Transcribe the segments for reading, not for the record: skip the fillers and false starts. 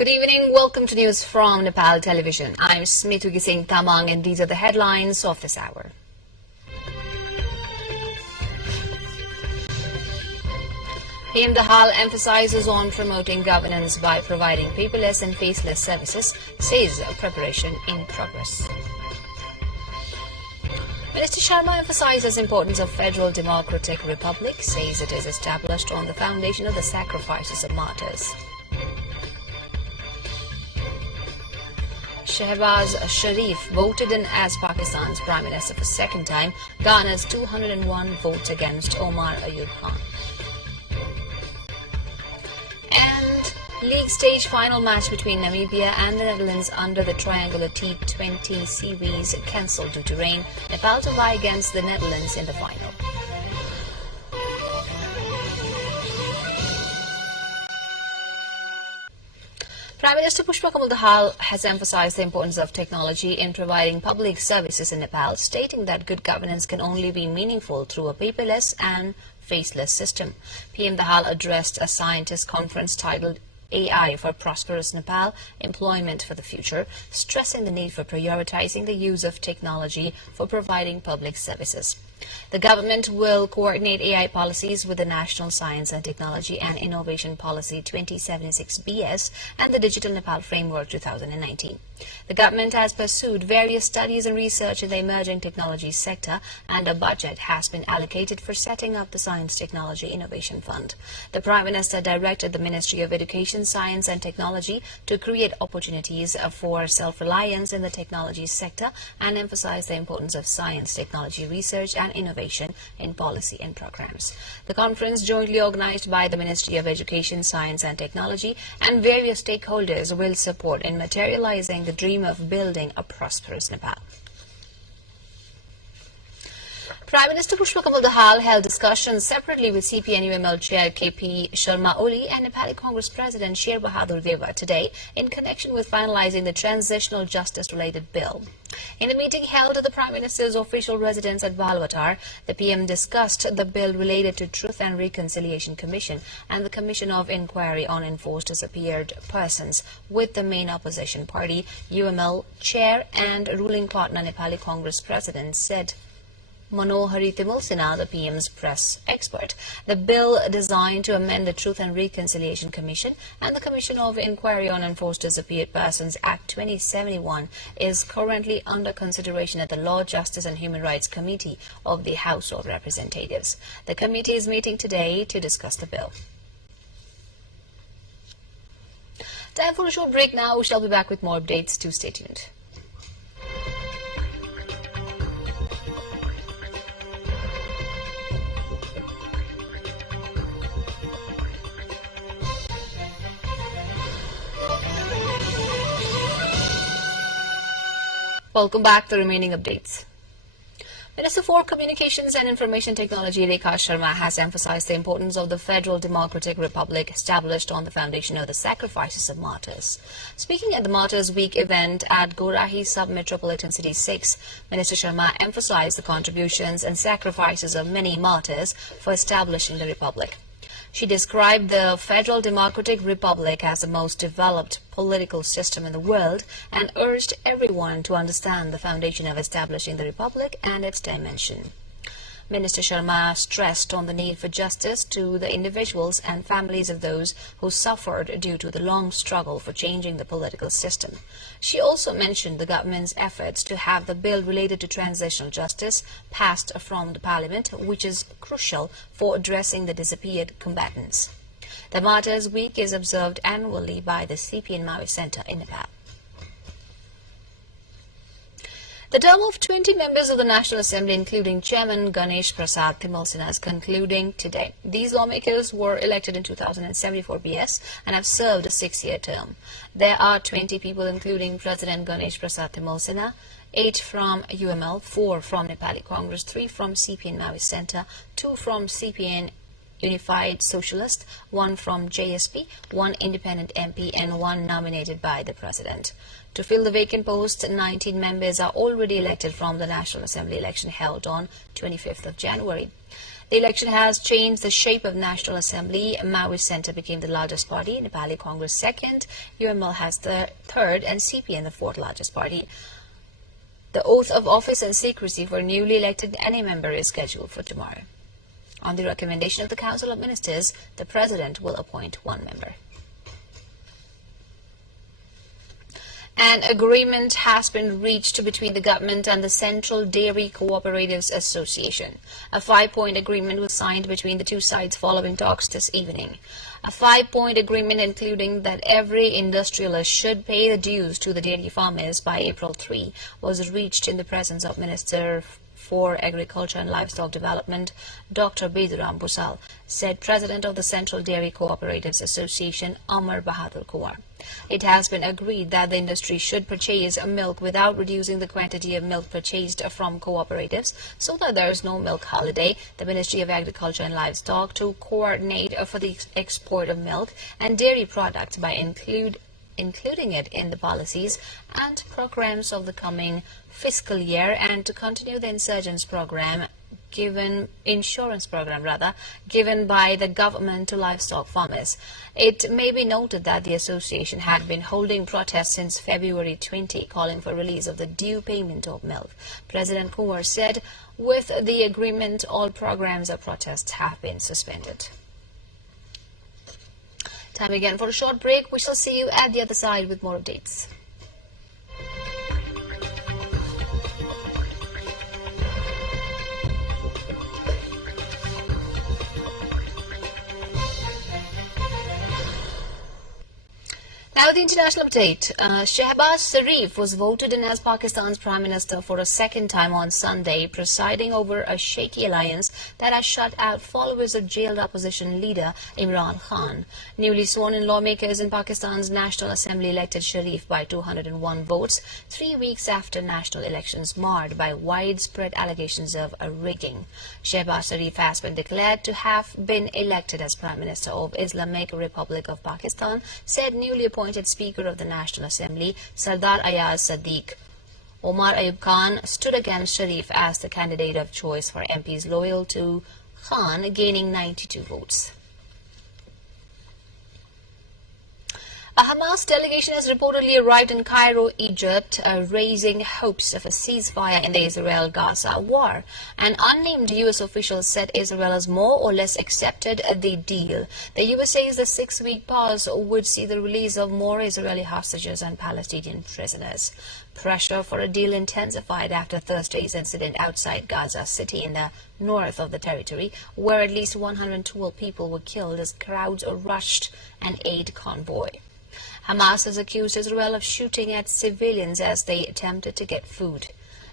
Good evening. Welcome to news from Nepal television. I'm Smithu Ghising and these are the headlines of this hour. PM Dahal emphasizes on promoting governance by providing paperless and faceless services, says preparation in progress. Minister Sharma emphasizes importance of Federal Democratic Republic, says it is established on the foundation of the sacrifices of martyrs. Shehbaz Sharif voted in as Pakistan's Prime Minister for second time, garners 201 votes against Omar Ayub Khan. And league stage final match between Namibia and the Netherlands under the triangular T20 series cancelled due to rain. Nepal to vie against the Netherlands in the final. Prime Minister Pushpa Kamal Dahal has emphasized the importance of technology in providing public services in Nepal, stating that good governance can only be meaningful through a paperless and faceless system. PM Dahal addressed a scientist conference titled AI for Prosperous Nepal, Employment for the Future, stressing the need for prioritizing the use of technology for providing public services. The government will coordinate AI policies with the National Science and Technology and Innovation Policy 2076-BS and the Digital Nepal Framework 2019. The government has pursued various studies and research in the emerging technology sector, and a budget has been allocated for setting up the Science Technology Innovation Fund. The Prime Minister directed the Ministry of Education, Science and Technology to create opportunities for self-reliance in the technology sector and emphasize the importance of science, technology research and innovation in policy and programs. The conference, jointly organized by the Ministry of Education, Science and Technology and various stakeholders, will support in materializing the dream of building a prosperous Nepal. Prime Minister Pushpa Kamal Dahal held discussions separately with CPN-UML Chair KP Sharma Oli and Nepali Congress President Sher Bahadur Deva today in connection with finalizing the Transitional Justice-related bill. In the meeting held at the Prime Minister's official residence at Balwatar, the PM discussed the bill related to Truth and Reconciliation Commission and the Commission of Inquiry on Enforced Disappeared Persons with the main opposition party, UML Chair and ruling partner Nepali Congress President said Manohari Timulsina, the PM's press expert. The bill designed to amend the Truth and Reconciliation Commission and the Commission of Inquiry on Enforced Disappeared Persons Act 2071 is currently under consideration at the Law, Justice and Human Rights Committee of the House of Representatives. The committee is meeting today to discuss the bill. Time for a short break now. We shall be back with more updates. Do stay tuned. Welcome back to the remaining updates. Minister for Communications and Information Technology Rekha Sharma has emphasized the importance of the Federal Democratic Republic established on the foundation of the sacrifices of martyrs. Speaking at the Martyrs Week event at Gorahi Sub-Metropolitan City 6, Minister Sharma emphasized the contributions and sacrifices of many martyrs for establishing the Republic. She described the Federal Democratic Republic as the most developed political system in the world and urged everyone to understand the foundation of establishing the Republic and its dimension. Minister Sharma stressed on the need for justice to the individuals and families of those who suffered due to the long struggle for changing the political system. She also mentioned the government's efforts to have the bill related to transitional justice passed from the parliament, which is crucial for addressing the disappeared combatants. The Martyrs Week is observed annually by the CPN Maoist Center in Nepal. The term of 20 members of the National Assembly, including Chairman Ganesh Prasad Timulsina, is concluding today. These lawmakers were elected in 2074 BS and have served a 6-year term. There are 20 people, including President Ganesh Prasad Timulsina, 8 from UML, 4 from Nepali Congress, 3 from CPN Maoist Center, 2 from CPN Unified Socialist, 1 from JSP, 1 independent MP and 1 nominated by the President. To fill the vacant post, 19 members are already elected from the National Assembly election held on 25th of January. The election has changed the shape of National Assembly. Maoist Centre became the largest party, Nepali Congress second, UML has the third, and CPN the fourth largest party. The oath of office and secrecy for newly elected NA member is scheduled for tomorrow. On the recommendation of the Council of Ministers, the President will appoint one member. An agreement has been reached between the government and the Central Dairy Cooperatives Association. A 5-point agreement was signed between the two sides following talks this evening. A 5-point agreement including that every industrialist should pay the dues to the dairy farmers by April 3 was reached in the presence of Minister for Agriculture and Livestock Development, Dr. Beduram Busal, said President of the Central Dairy Cooperatives Association, Amar Bahadur Kuwar. It has been agreed that the industry should purchase milk without reducing the quantity of milk purchased from cooperatives so that there is no milk holiday. The Ministry of Agriculture and Livestock to coordinate for the export of milk and dairy products by including it in the policies and programs of the coming fiscal year, and to continue the insurance program given by the government to livestock farmers. It may be noted that the association had been holding protests since February 20, calling for release of the due payment of milk. President Kuwar said, with the agreement, all programs of protests have been suspended. Time again for a short break. We shall see you at the other side with more updates. Now the international update. Shehbaz Sharif was voted in as Pakistan's Prime Minister for a second time on Sunday, presiding over a shaky alliance that has shut out followers of jailed opposition leader Imran Khan. Newly sworn-in lawmakers in Pakistan's National Assembly elected Sharif by 201 votes, 3 weeks after national elections marred by widespread allegations of rigging. Shehbaz Sharif has been declared to have been elected as Prime Minister of Islamic Republic of Pakistan, said newly appointed Speaker of the National Assembly, Sardar Ayaz Sadiq. Omar Ayub Khan stood against Sharif as the candidate of choice for MPs loyal to Khan, gaining 92 votes. A Hamas delegation has reportedly arrived in Cairo, Egypt, raising hopes of a ceasefire in the Israel-Gaza war. An unnamed U.S. official said Israel has more or less accepted the deal. The U.S. says the 6-week pause would see the release of more Israeli hostages and Palestinian prisoners. Pressure for a deal intensified after Thursday's incident outside Gaza City in the north of the territory, where at least 112 people were killed as crowds rushed an aid convoy. Hamas has accused Israel of shooting at civilians as they attempted to get food.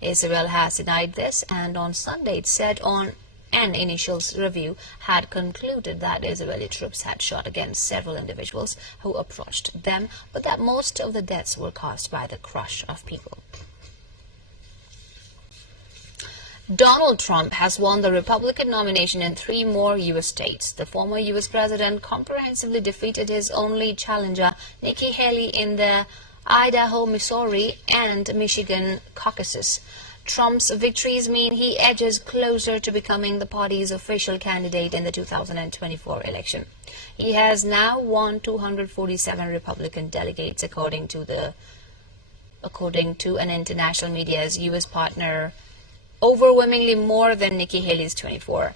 Israel has denied this, and on Sunday it said on an initial review had concluded that Israeli troops had shot against several individuals who approached them, but that most of the deaths were caused by the crush of people. Donald Trump has won the Republican nomination in 3 more U.S. states. The former U.S. president comprehensively defeated his only challenger, Nikki Haley, in the Idaho, Missouri, and Michigan caucuses. Trump's victories mean he edges closer to becoming the party's official candidate in the 2024 election. He has now won 247 Republican delegates, according to an international media's U.S. partner, overwhelmingly more than Nikki Haley's 24.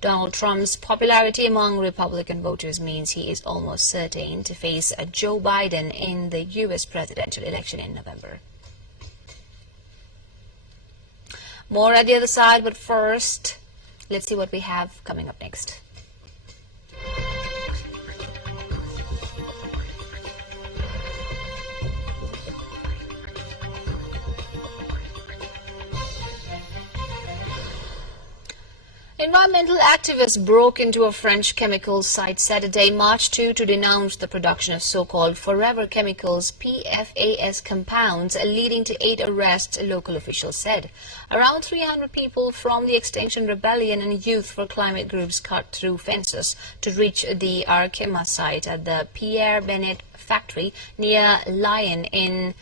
Donald Trump's popularity among Republican voters means he is almost certain to face Joe Biden in the U.S. presidential election in November. More at the other side, but first, let's see what we have coming up next. Environmental activists broke into a French chemical site Saturday, March 2, to denounce the production of so-called forever chemicals PFAS compounds, leading to 8 arrests, local officials said. Around 300 people from the Extinction Rebellion and Youth for Climate groups cut through fences to reach the Arkema site at the Pierre Bennett factory near Lyon in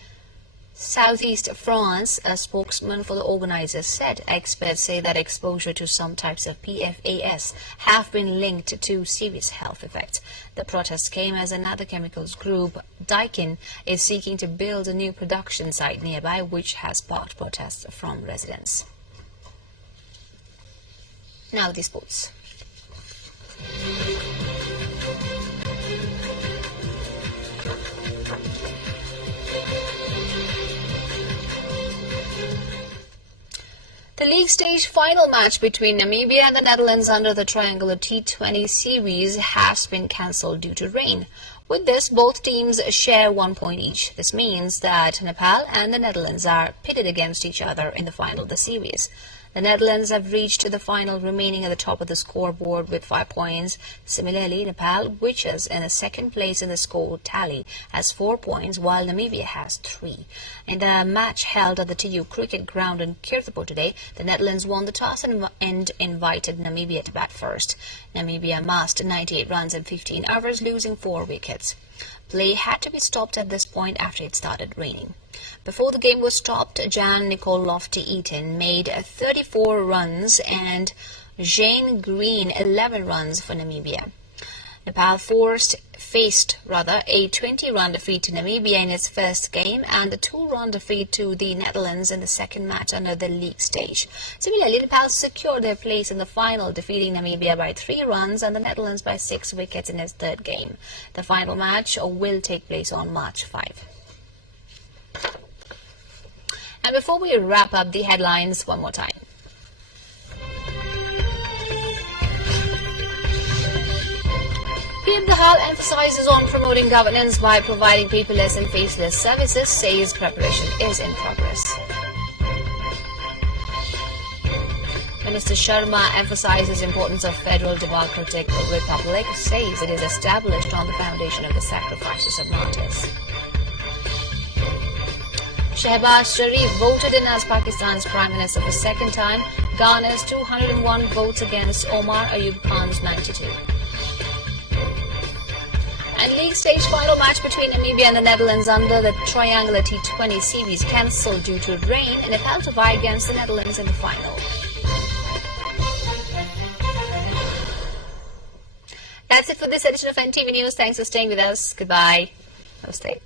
Southeast France, a spokesman for the organizers, said experts say that exposure to some types of PFAS have been linked to serious health effects. The protest came as another chemicals group, Daikin, is seeking to build a new production site nearby, which has sparked protests from residents. Now the sports. The league stage final match between Namibia and the Netherlands under the triangular T20 series has been cancelled due to rain. With this, both teams share 1 point each. This means that Nepal and the Netherlands are pitted against each other in the final of the series. The Netherlands have reached the final, remaining at the top of the scoreboard with 5 points. Similarly, Nepal, which is in a second place in the score tally, has 4 points, while Namibia has 3. In the match held at the TU Cricket Ground in Kirtipur today, the Netherlands won the toss and invited Namibia to bat first. Namibia amassed 98 runs in 15 overs, losing 4 wickets. Play had to be stopped at this point after it started raining. Before the game was stopped, Jan Nicole Lofty-Eaton made 34 runs and Jane Green 11 runs for Namibia. Nepal faced a 20-run defeat to Namibia in its first game and a 2-run defeat to the Netherlands in the second match under the league stage. Similarly, Nepal secured their place in the final, defeating Namibia by 3 runs and the Netherlands by 6 wickets in its third game. The final match will take place on March 5. And before we wrap up the headlines one more time. PM Dahal emphasizes on promoting governance by providing paperless and faceless services, says preparation is in progress. Minister Sharma emphasizes importance of federal democratic republic, says it is established on the foundation of the sacrifices of martyrs. Shehbaz Sharif voted in as Pakistan's Prime Minister for second time, garners 201 votes against Omar Ayub Khan's 92. And league stage final match between Namibia and the Netherlands under the triangular T20 series cancelled due to rain, and Nepal to vie against the Netherlands in the final. That's it for this edition of NTV News. Thanks for staying with us. Goodbye. Namaste.